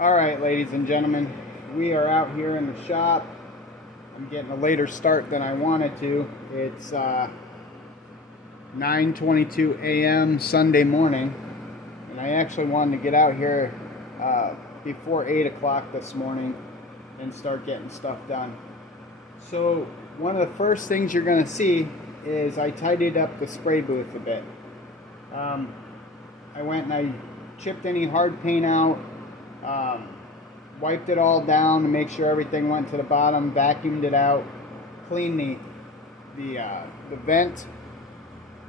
Alright, ladies and gentlemen, we are out here in the shop. I'm getting a later start than I wanted to. It's 9:22 a.m. Sunday morning, and I actually wanted to get out here before 8 o'clock this morning and start getting stuff done. So one of the first things you're going to see is I tidied up the spray booth a bit. I went and I chipped any hard paint out, wiped it all down to make sure everything went to the bottom, vacuumed it out, cleaned the vent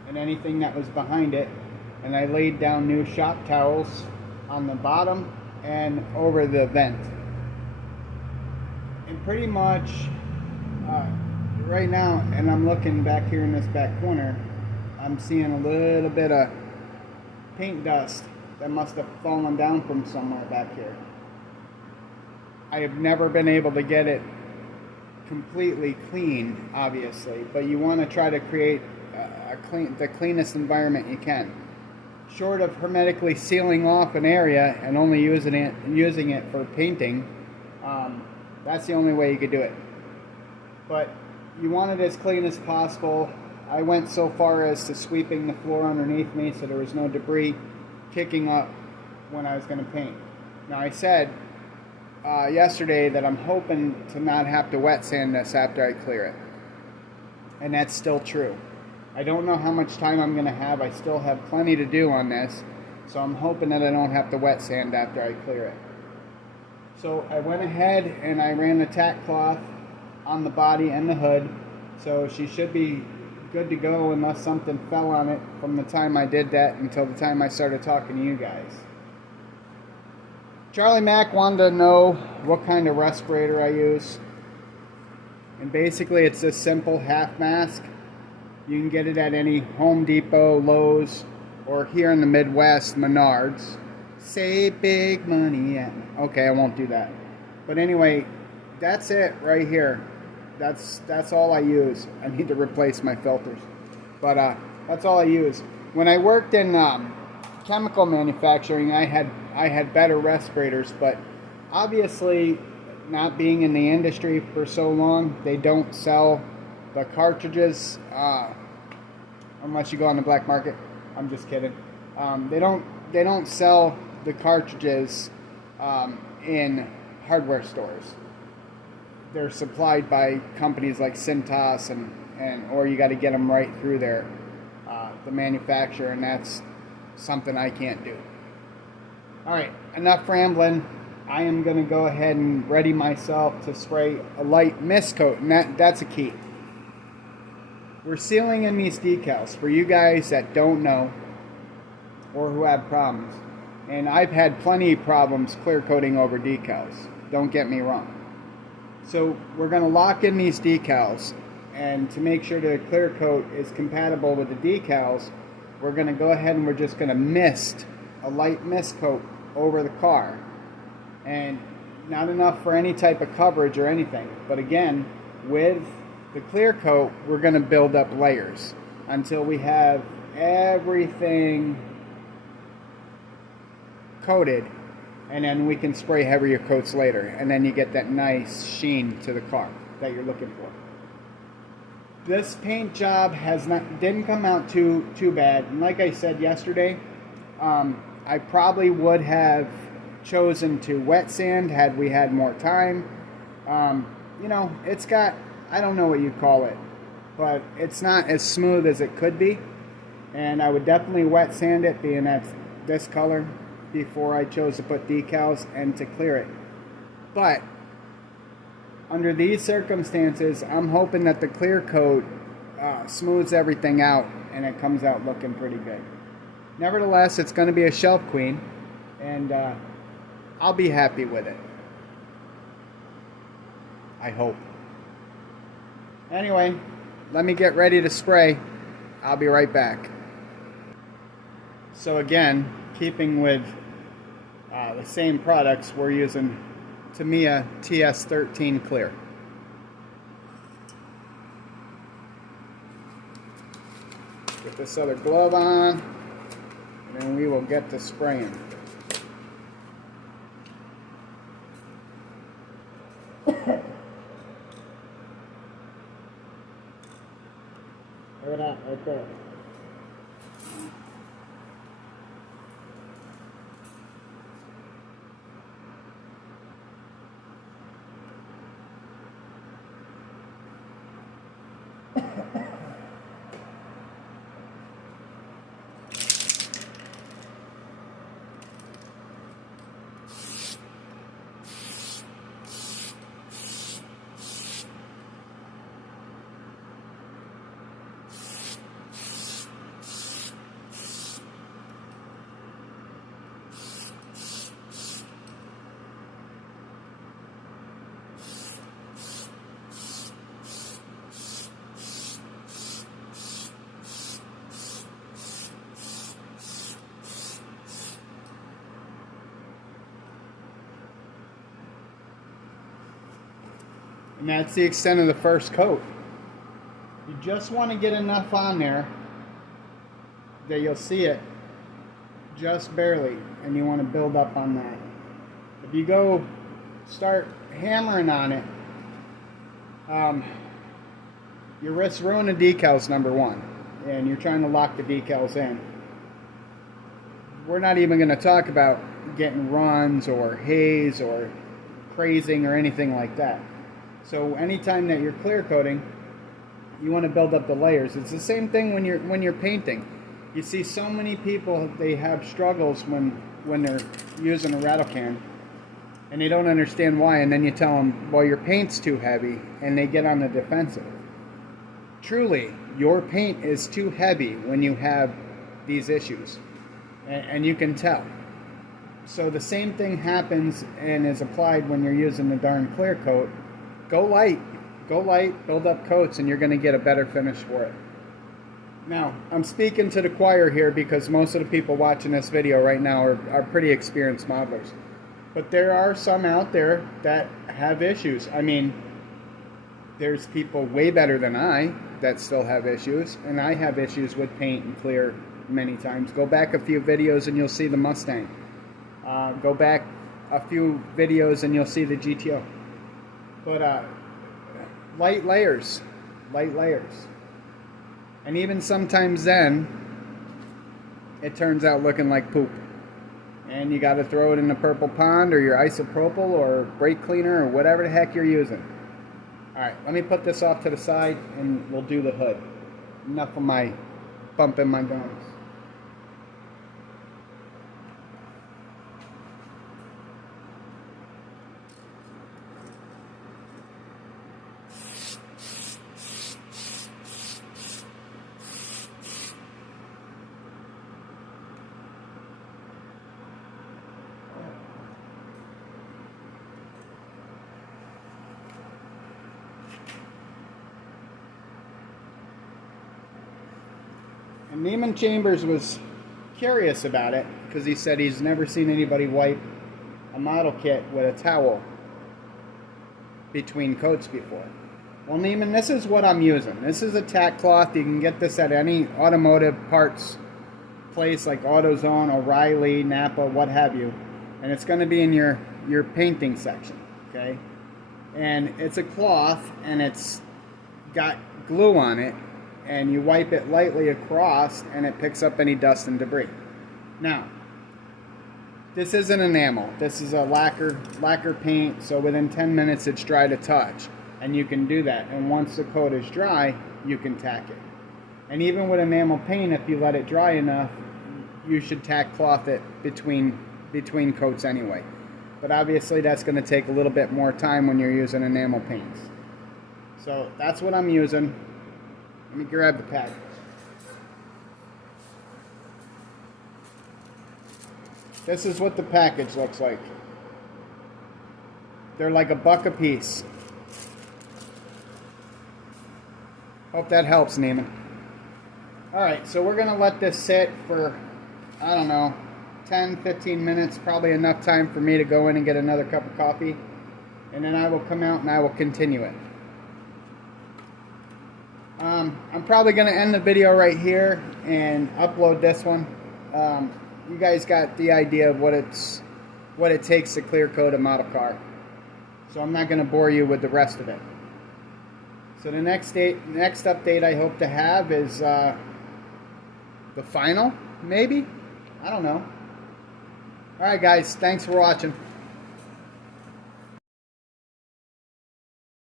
and anything that was behind it, and I laid down new shop towels on the bottom and over the vent. And pretty much right now, and I'm looking back here in this back corner, I'm seeing a little bit of paint dust that must have fallen down from somewhere back here. I have never been able to get it completely clean, obviously, but you want to try to create the cleanest environment you can. Short of hermetically sealing off an area and only using it for painting, that's the only way you could do it. But you want it as clean as possible. I went so far as to sweeping the floor underneath me so there was no debris kicking up when I was going to paint. Now, I said yesterday that I'm hoping to not have to wet sand this after I clear it, and that's still true. I don't know how much time I'm going to have. I still have plenty to do on this, so I'm hoping that I don't have to wet sand after I clear it. So I went ahead and I ran the tack cloth on the body and the hood, so she should be good to go unless something fell on it from the time I did that until the time I started talking to you guys. Charlie Mack wanted to know what kind of respirator I use, and basically it's a simple half mask. You can get it at any Home Depot, Lowe's, or here in the Midwest, Menards. Save big money. Okay, I won't do that. But anyway, that's it right here. That's all I use. I need to replace my filters, but that's all I use. When I worked in chemical manufacturing, I had better respirators, but obviously, not being in the industry for so long, they don't sell the cartridges unless you go on the black market. I'm just kidding. They don't sell the cartridges in hardware stores. They're supplied by companies like Cintas or you got to get them right through the manufacturer, and that's something I can't do. All right, enough rambling. I am going to go ahead and ready myself to spray a light mist coat, and that's a key. We're sealing in these decals for you guys that don't know or who have problems. And I've had plenty of problems clear coating over decals. Don't get me wrong. So we're going to lock in these decals, and to make sure the clear coat is compatible with the decals, we're going to go ahead and we're just going to mist a light mist coat over the car. And not enough for any type of coverage or anything. But again, with the clear coat, we're going to build up layers until we have everything coated, and then we can spray heavier coats later, and then you get that nice sheen to the car that you're looking for. This paint job didn't come out too bad, and like I said yesterday, I probably would have chosen to wet sand had we had more time. It's got, I don't know what you call it, but it's not as smooth as it could be, and I would definitely wet sand it, being that's this color, before I chose to put decals and to clear it. But under these circumstances, I'm hoping that the clear coat smooths everything out and it comes out looking pretty good. Nevertheless, it's going to be a shelf queen, and I'll be happy with it. I hope. Anyway, let me get ready to spray. I'll be right back. So again, keeping with the same products, we're using Tamiya TS13 Clear. Get this other glove on, and then we will get to spraying. right there. And that's the extent of the first coat. You just want to get enough on there that you'll see it just barely, and you want to build up on that. If you go start hammering on it, you risk ruining the decals, number one, and you're trying to lock the decals in. We're not even going to talk about getting runs or haze or crazing or anything like that. So anytime that you're clear coating, you want to build up the layers. It's the same thing when you're painting. You see so many people, they have struggles when they're using a rattle can, and they don't understand why, and then you tell them, well, your paint's too heavy, and they get on the defensive. Truly, your paint is too heavy when you have these issues, and you can tell. So the same thing happens and is applied when you're using the darn clear coat. Go light, build up coats, and you're going to get a better finish for it. Now, I'm speaking to the choir here because most of the people watching this video right now are pretty experienced modelers. But there are some out there that have issues. I mean, there's people way better than I that still have issues, and I have issues with paint and clear many times. Go back a few videos and you'll see the Mustang. Go back a few videos and you'll see the GTO. But light layers. And even sometimes then, it turns out looking like poop. And you got to throw it in the purple pond or your isopropyl or brake cleaner or whatever the heck you're using. Alright, let me put this off to the side and we'll do the hood. Enough of my bumping my gums. And Neiman Chambers was curious about it because he said he's never seen anybody wipe a model kit with a towel between coats before. Well, Neiman, this is what I'm using. This is a tack cloth. You can get this at any automotive parts place like AutoZone, O'Reilly, Napa, what have you. And it's going to be in your painting section, okay? And it's a cloth and it's got glue on it. And you wipe it lightly across and it picks up any dust and debris. Now, this isn't enamel. This is a lacquer paint, so within 10 minutes it's dry to touch. And you can do that. And once the coat is dry, you can tack it. And even with enamel paint, if you let it dry enough, you should tack cloth it between coats anyway. But obviously that's going to take a little bit more time when you're using enamel paints. So that's what I'm using. Let me grab the package. This is what the package looks like. They're like $1 a piece. Hope that helps, Neiman. Alright, so we're going to let this sit for, I don't know, 10-15 minutes. Probably enough time for me to go in and get another cup of coffee. And then I will come out and I will continue it. I'm probably going to end the video right here and upload this one. You guys got the idea of what it takes to clear coat a model car. So I'm not going to bore you with the rest of it. So the next update I hope to have is the final, maybe? I don't know. Alright guys, thanks for watching.